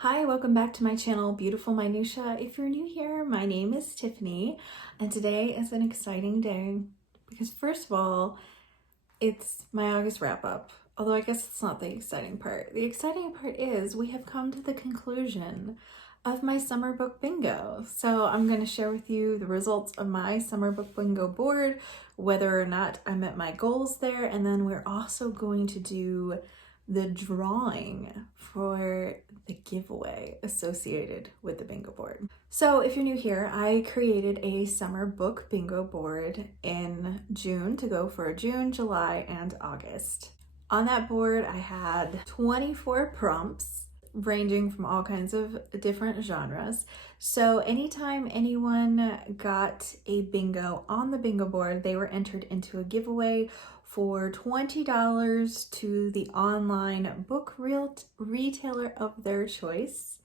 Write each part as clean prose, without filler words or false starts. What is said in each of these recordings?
Hi, welcome back to my channel, Beautiful Minutia. If you're new here, my name is Tiffany, and today is an exciting day because first of all, it's my August wrap up. Although I guess it's not the exciting part. The exciting part is we have come to the conclusion of my summer book bingo. So I'm going to share with you the results of my summer book bingo board, whether or not I met my goals there, and then we're also going to do the drawing for the giveaway associated with the bingo board. So if you're new here, I created a summer book bingo board in June to go for June, July, and August. On that board, I had 24 prompts ranging from all kinds of different genres. So anytime anyone got a bingo on the bingo board, they were entered into a giveaway for $20 to the online book retailer of their choice.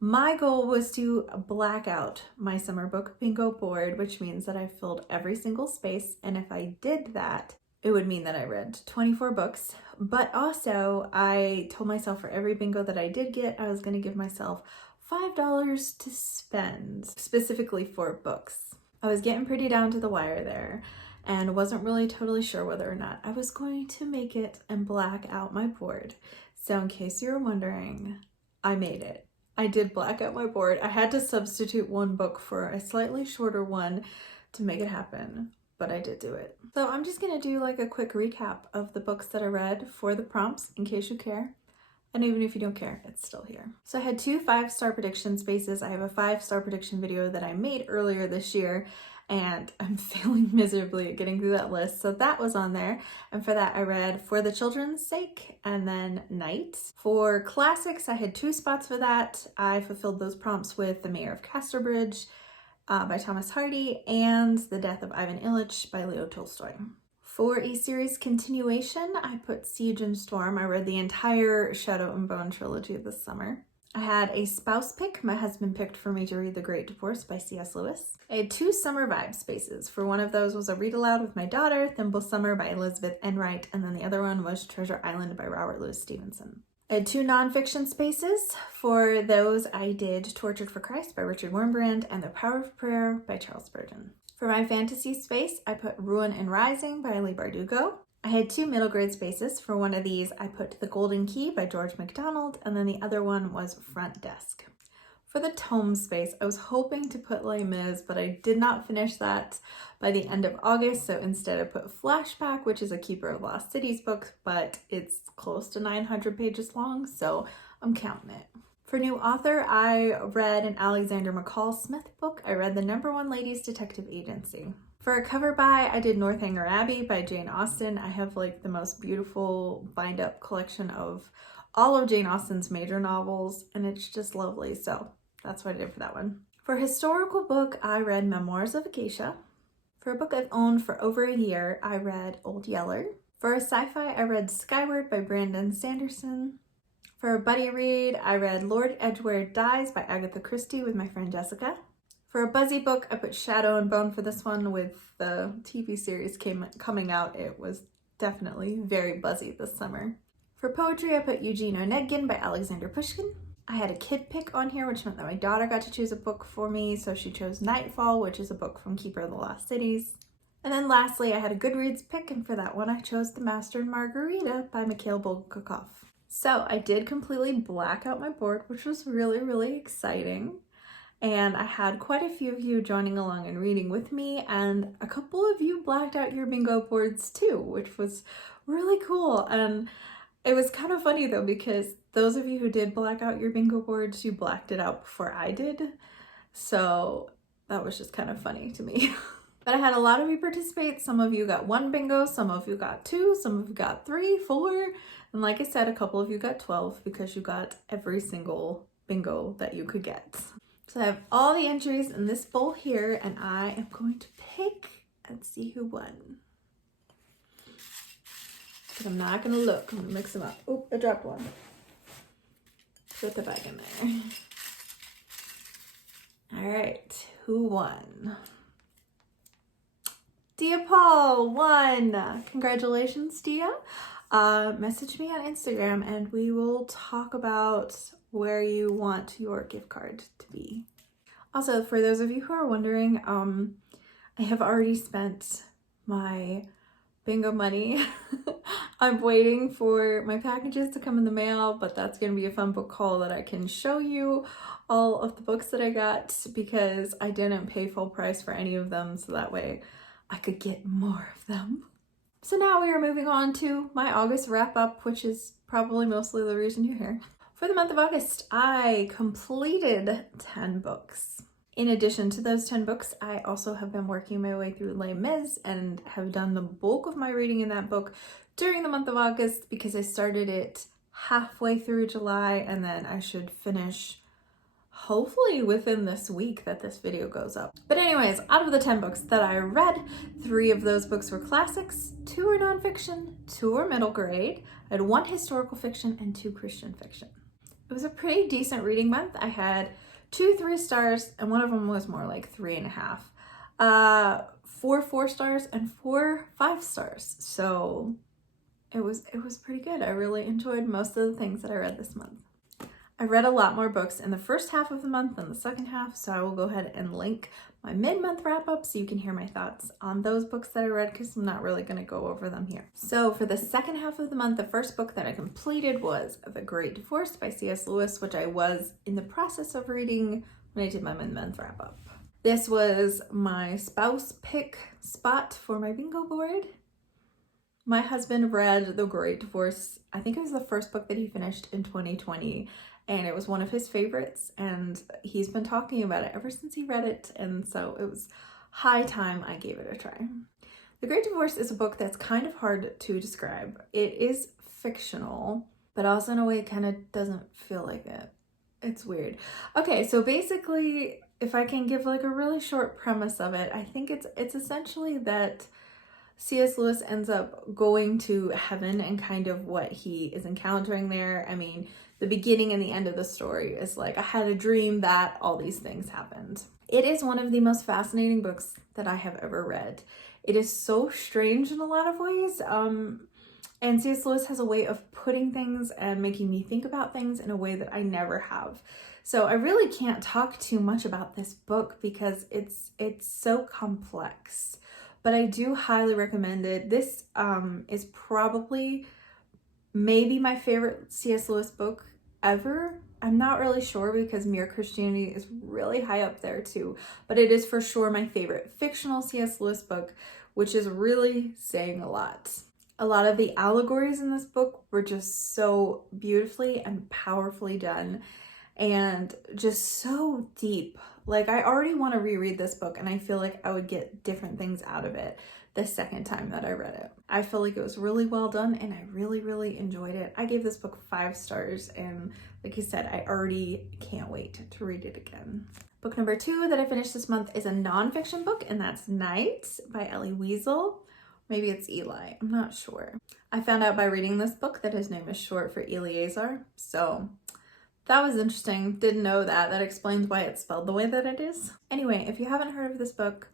My goal was to black out my summer book bingo board, which means that I filled every single space. And if I did that, it would mean that I read 24 books. But also, I told myself for every bingo that I did get, I was going to give myself $5 to spend specifically for books. I was getting pretty down to the wire there and wasn't really totally sure whether or not I was going to make it and black out my board. So in case you were wondering, I made it. I did black out my board. I had to substitute one book for a slightly shorter one to make it happen, but I did do it. So I'm just gonna do like a quick recap of the books that I read for the prompts in case you care. And even if you don't care, it's still here. So I had two 5-star prediction spaces. I have a 5-star prediction video that I made earlier this year, and I'm failing miserably at getting through that list. So that was on there. And for that, I read For the Children's Sake and then Night. For classics, I had 2 spots for that. I fulfilled those prompts with The Mayor of Casterbridge by Thomas Hardy and The Death of Ivan Ilyich by Leo Tolstoy. For a series continuation, I put Siege and Storm. I read the entire Shadow and Bone trilogy this summer. I had a spouse pick. My husband picked for me to read The Great Divorce by C.S. Lewis. I had 2 summer vibe spaces. For one of those was a read aloud with my daughter, Thimble Summer by Elizabeth Enright, and then the other one was Treasure Island by Robert Louis Stevenson. I had 2 nonfiction spaces. For those, I did Tortured for Christ by Richard Wurmbrand and The Power of Prayer by Charles Spurgeon. For my fantasy space, I put Ruin and Rising by Leigh Bardugo. I had 2 middle grade spaces. For one of these, I put The Golden Key by George MacDonald, and then the other one was Front Desk. For the tome space, I was hoping to put Les Mis, but I did not finish that by the end of August, so instead I put Flashback, which is a Keeper of Lost Cities book, but it's close to 900 pages long, so I'm counting it. For new author, I read an Alexander McCall Smith book. I read The #1 Ladies Detective Agency. For a cover buy, I did Northanger Abbey by Jane Austen. I have like the most beautiful bind-up collection of all of Jane Austen's major novels, and it's just lovely, so that's what I did for that one. For a historical book, I read Memoirs of a Geisha. For a book I've owned for over a year, I read Old Yeller. For a sci-fi, I read Skyward by Brandon Sanderson. For a buddy read, I read Lord Edgware Dies by Agatha Christie with my friend Jessica. For a buzzy book, I put Shadow and Bone for this one. With the TV series coming out, it was definitely very buzzy this summer. For poetry, I put Eugene Onegin by Alexander Pushkin. I had a kid pick on here, which meant that my daughter got to choose a book for me, so she chose Nightfall, which is a book from Keeper of the Lost Cities. And then lastly, I had a Goodreads pick, and for that one, I chose The Master and Margarita by Mikhail Bulgakov. So I did completely black out my board, which was really, really exciting. And I had quite a few of you joining along and reading with me, and a couple of you blacked out your bingo boards too, which was really cool. And it was kind of funny though, because those of you who did black out your bingo boards, you blacked it out before I did. So that was just kind of funny to me. But I had a lot of you participate. Some of you got 1 bingo, some of you got 2, some of you got 3, 4. And like I said, a couple of you got 12 because you got every single bingo that you could get. So I have all the entries in this bowl here, and I am going to pick and see who won. But I'm not gonna look, I'm gonna mix them up. Oh, I dropped one. Put the bag in there. All right, who won? Dia Paul won. Congratulations, Dia. Message me on Instagram and we will talk about where you want your gift card to be. Also, for those of you who are wondering, I have already spent my bingo money. I'm waiting for my packages to come in the mail, but that's going to be a fun book haul that I can show you all of the books that I got, because I didn't pay full price for any of them, so that way I could get more of them. So now we are moving on to my August wrap up, which is probably mostly the reason you're here. For the month of August, I completed 10 books. In addition to those 10 books, I also have been working my way through Les Mis and have done the bulk of my reading in that book during the month of August, because I started it halfway through July, and then I should finish hopefully within this week that this video goes up. But anyways, out of the 10 books that I read, 3 of those books were classics, 2 were nonfiction, 2 were middle grade, I had 1 historical fiction and 2 Christian fiction. It was a pretty decent reading month. I had 2 3 stars, and one of them was more like 3.5. 4 4 stars and 4 5 stars. So it was pretty good. I really enjoyed most of the things that I read this month. I read a lot more books in the first half of the month than the second half, so I will go ahead and link my mid-month wrap-up so you can hear my thoughts on those books that I read, because I'm not really going to go over them here. So for the second half of the month, the first book that I completed was The Great Divorce by C.S. Lewis, which I was in the process of reading when I did my mid-month wrap-up. This was my spouse pick spot for my bingo board. My husband read The Great Divorce. I think it was the first book that he finished in 2020. And it was one of his favorites, and he's been talking about it ever since he read it, and so it was high time I gave it a try. The Great Divorce is a book that's kind of hard to describe. It is fictional, but also in a way it kind of doesn't feel like it. It's weird. Okay, so basically, if I can give like a really short premise of it, I think it's essentially that C.S. Lewis ends up going to heaven, and kind of what he is encountering there. I mean, the beginning and the end of the story is like, I had a dream that all these things happened. It is one of the most fascinating books that I have ever read. It is so strange in a lot of ways. And C.S. Lewis has a way of putting things and making me think about things in a way that I never have. So I really can't talk too much about this book because it's so complex. But I do highly recommend it. This is probably maybe my favorite C.S. Lewis book ever. I'm not really sure, because Mere Christianity is really high up there too, but it is for sure my favorite fictional C.S. Lewis book, which is really saying a lot. A lot of the allegories in this book were just so beautifully and powerfully done, and just so deep. Like, I already want to reread this book, and I feel like I would get different things out of it the second time that I read it. I feel like it was really well done, and I really enjoyed it. I gave this book 5 stars, and like I said, I already can't wait to read it again. Book number 2 that I finished this month is a nonfiction book, and that's Night by Elie Wiesel. Maybe it's Eli, I'm not sure. I found out by reading this book that his name is short for Eleazar, so that was interesting. Didn't know that. That explains why it's spelled the way that it is. Anyway, if you haven't heard of this book,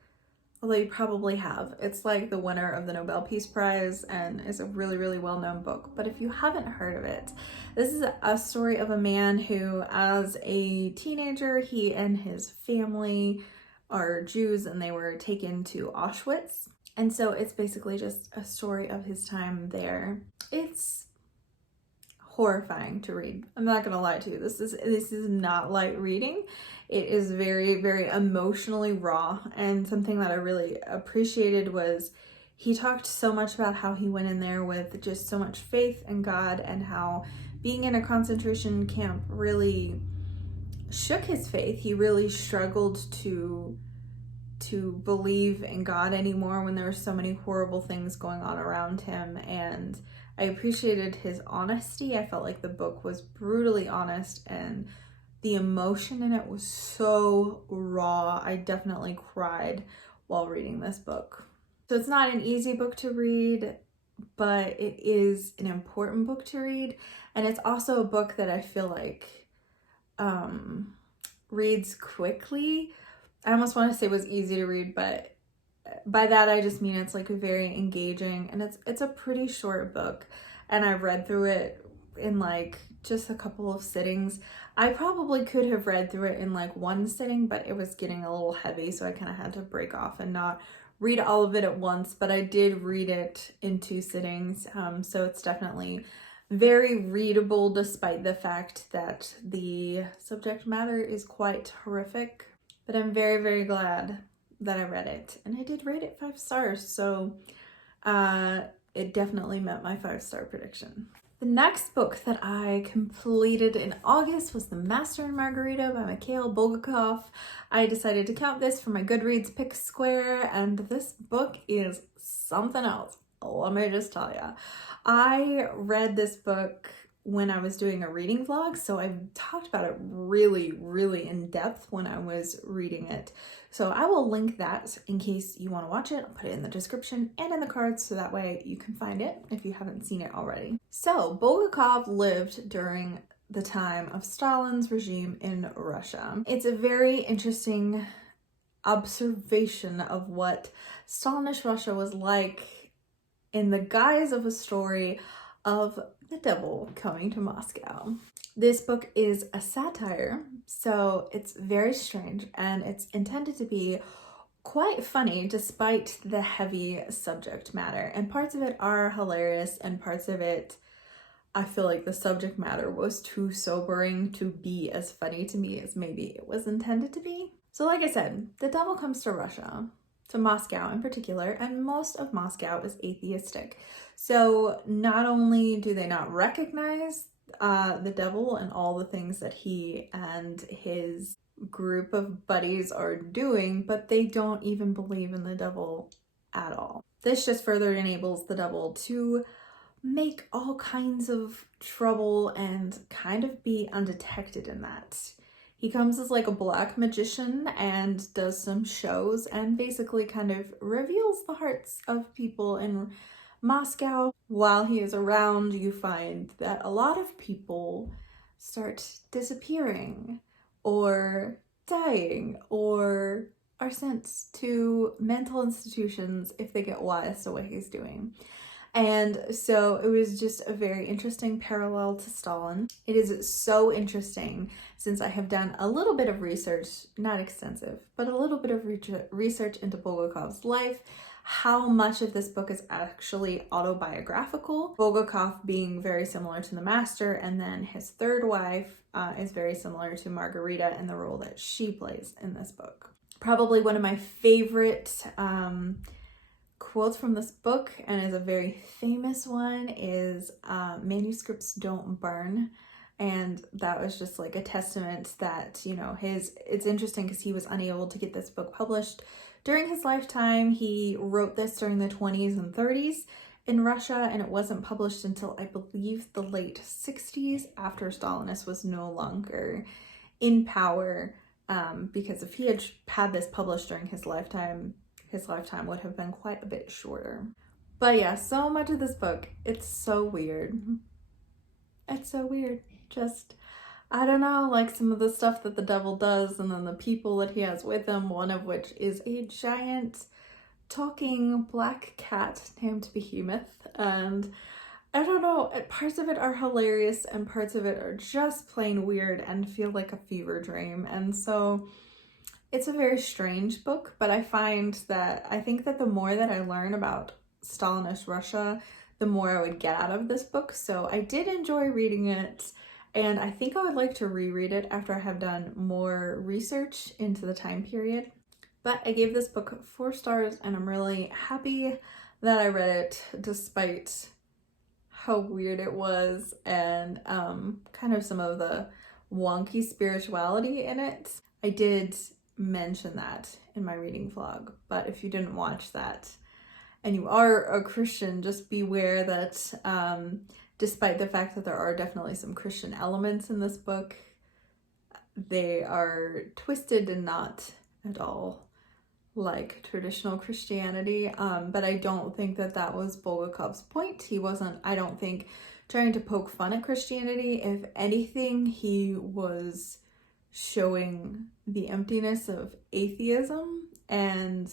although you probably have, it's like the winner of the Nobel Peace Prize and is a really well-known book. But if you haven't heard of it, this is a story of a man who, as a teenager, he and his family are Jews, and they were taken to Auschwitz. And so it's basically just a story of his time there. It's horrifying to read. I'm not gonna lie to you. This is not light reading. It is very emotionally raw, and something that I really appreciated was he talked so much about how he went in there with just so much faith in God, and how being in a concentration camp really shook his faith. He really struggled to believe in God anymore when there were so many horrible things going on around him, and I appreciated his honesty. I felt like the book was brutally honest, and the emotion in it was so raw. I definitely cried while reading this book. So it's not an easy book to read, but it is an important book to read. And it's also a book that I feel like reads quickly. I almost want to say it was easy to read, but by that I just mean it's like very engaging, and it's a pretty short book, and I read through it in like just a couple of sittings. I probably could have read through it in like one sitting, but it was getting a little heavy, so I kind of had to break off and not read all of it at once, but I did read it in 2 sittings, so it's definitely very readable despite the fact that the subject matter is quite horrific. But I'm very, very glad that I read it, and I did rate it 5 stars, so it definitely met my 5-star prediction. The next book that I completed in August was The Master and Margarita by Mikhail Bulgakov. I decided to count this for my Goodreads pick square, and this book is something else. Let me just tell ya. I read this book when I was doing a reading vlog, so I talked about it really, really in depth when I was reading it. So I will link that in case you want to watch it. I'll put it in the description and in the cards so that way you can find it if you haven't seen it already. So Bulgakov lived during the time of Stalin's regime in Russia. It's a very interesting observation of what Stalinist Russia was like in the guise of a story of the devil coming to Moscow. This book is a satire, so it's very strange and it's intended to be quite funny despite the heavy subject matter. And parts of it are hilarious and parts of it, I feel like the subject matter was too sobering to be as funny to me as maybe it was intended to be. So like I said, the devil comes to Russia, to Moscow in particular, and most of Moscow is atheistic. So not only do they not recognize the devil and all the things that he and his group of buddies are doing, but they don't even believe in the devil at all. This just further enables the devil to make all kinds of trouble and kind of be undetected in that. He comes as like a black magician and does some shows and basically kind of reveals the hearts of people in Moscow. While he is around, you find that a lot of people start disappearing or dying or are sent to mental institutions if they get wise to what he's doing. And so it was just a very interesting parallel to Stalin. It is so interesting since I have done a little bit of research, not extensive, but a little bit of research into Bulgakov's life, how much of this book is actually autobiographical. Bulgakov being very similar to the Master, and then his third wife is very similar to Margarita in the role that she plays in this book. Probably one of my favorite quotes from this book, and is a very famous one, is manuscripts don't burn. And that was just like a testament that, you know, it's interesting because he was unable to get this book published during his lifetime. He wrote this during the 20s and 30s in Russia, and it wasn't published until I believe the late 60s after Stalinist was no longer in power, because if he had this published during his lifetime would have been quite a bit shorter. But yeah, so much of this book, it's so weird. It's so weird. Just, I don't know, like some of the stuff that the devil does, and then the people that he has with him, one of which is a giant talking black cat named Behemoth. And I don't know, parts of it are hilarious and parts of it are just plain weird and feel like a fever dream. And so it's a very strange book, but I think that the more that I learn about Stalinist Russia, the more I would get out of this book. So I did enjoy reading it, and I think I would like to reread it after I have done more research into the time period. But I gave this book 4 stars, and I'm really happy that I read it despite how weird it was and kind of some of the wonky spirituality in it. I did mention that in my reading vlog, but if you didn't watch that and you are a Christian, just beware that despite the fact that there are definitely some Christian elements in this book, they are twisted and not at all like traditional Christianity. But I don't think that was Bulgakov's point. He wasn't, I don't think, trying to poke fun at Christianity. If anything, he was showing the emptiness of atheism, and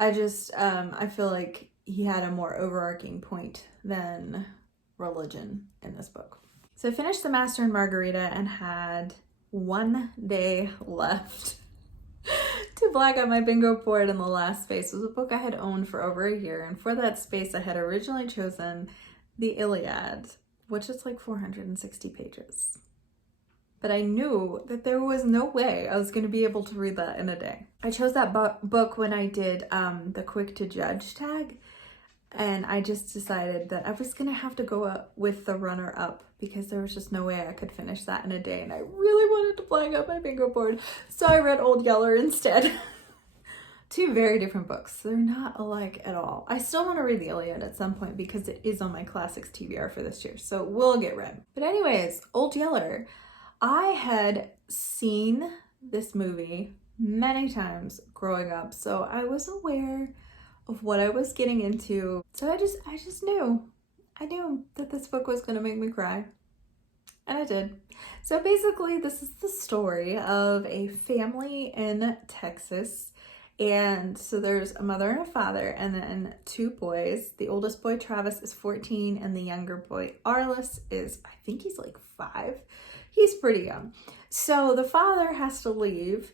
I feel like he had a more overarching point than religion in this book. So I finished The Master and Margarita and had 1 day left to black out my bingo board, and the last space was a book I had owned for over a year, and for that space I had originally chosen The Iliad, which is like 460 pages. But I knew that there was no way I was going to be able to read that in a day. I chose that book when I did the quick to judge tag, and I just decided that I was going to have to go up with the runner-up because there was just no way I could finish that in a day, and I really wanted to blank out my bingo board, so I read Old Yeller instead. Two very different books. They're not alike at all. I still want to read the Iliad at some point because it is on my classics TBR for this year, so it will get read. But anyways, Old Yeller. I had seen this movie many times growing up, so I was aware of what I was getting into. So I just knew. I knew that this book was going to make me cry. And it did. So basically, this is the story of a family in Texas. And so there's a mother and a father, and then 2 boys. The oldest boy, Travis, is 14, and the younger boy, Arliss, is, I think he's like 5. He's pretty young. So the father has to leave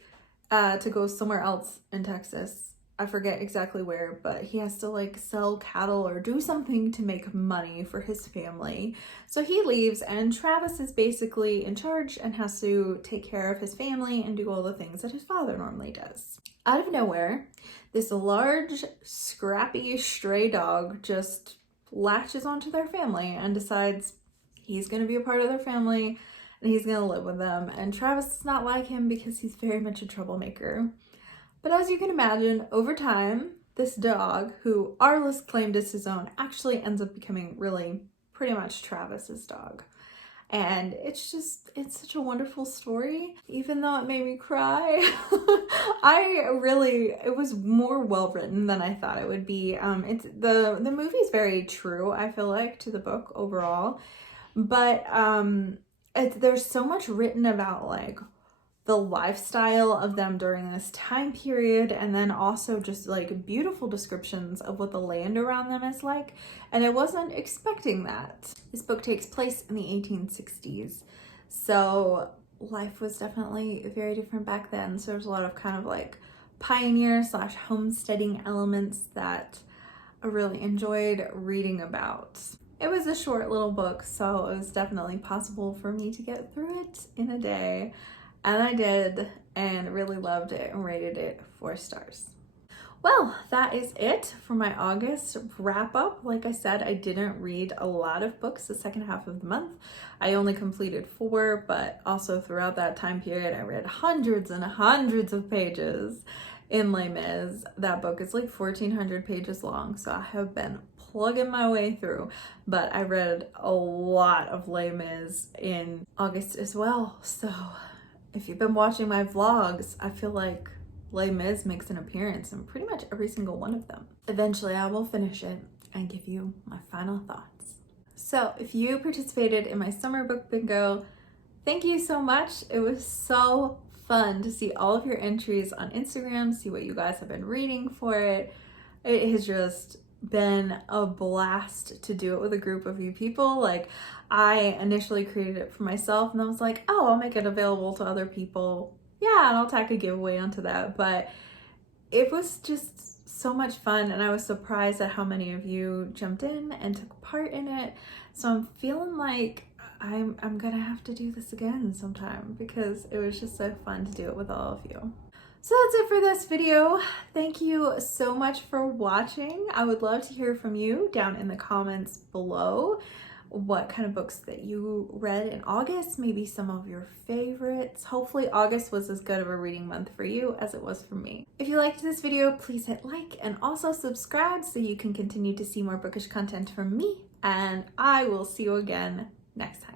to go somewhere else in Texas. I forget exactly where, but he has to like sell cattle or do something to make money for his family. So he leaves, and Travis is basically in charge and has to take care of his family and do all the things that his father normally does. Out of nowhere, this large, scrappy, stray dog just latches onto their family and decides he's going to be a part of their family and he's going to live with them. And Travis does not like him because he's very much a troublemaker. But as you can imagine, over time, this dog, who Arliss claimed as his own, actually ends up becoming really pretty much Travis's dog. And it's such a wonderful story, even though it made me cry. It was more well written than I thought it would be. The movie's very true, I feel like, to the book overall. But there's so much written about like the lifestyle of them during this time period, and then also just like beautiful descriptions of what the land around them is like, and I wasn't expecting that. This book takes place in the 1860s, so life was definitely very different back then, so there's a lot of kind of like pioneer / homesteading elements that I really enjoyed reading about. It was a short little book, so it was definitely possible for me to get through it in a day. And I did, and really loved it and rated it 4 stars. Well, that is it for my August wrap up. Like I said, I didn't read a lot of books the second half of the month. I only completed 4, but also throughout that time period, I read hundreds and hundreds of pages in Les Mis. That book is like 1,400 pages long, so I have been plugging my way through, but I read a lot of Les Mis in August as well, so if you've been watching my vlogs, I feel like Les Mis makes an appearance in pretty much every single one of them. Eventually, I will finish it and give you my final thoughts. So if you participated in my summer book bingo, thank you so much. It was so fun to see all of your entries on Instagram, see what you guys have been reading for it. It has just been a blast to do it with a group of you people. Like, I initially created it for myself, and I was like, oh, I'll make it available to other people. Yeah, and I'll tack a giveaway onto that. But it was just so much fun, and I was surprised at how many of you jumped in and took part in it. So I'm feeling like I'm gonna have to do this again sometime because it was just so fun to do it with all of you. So that's it for this video. Thank you so much for watching. I would love to hear from you down in the comments below what kind of books that you read in August, maybe some of your favorites. Hopefully August was as good of a reading month for you as it was for me. If you liked this video, please hit like and also subscribe so you can continue to see more bookish content from me, and I will see you again next time.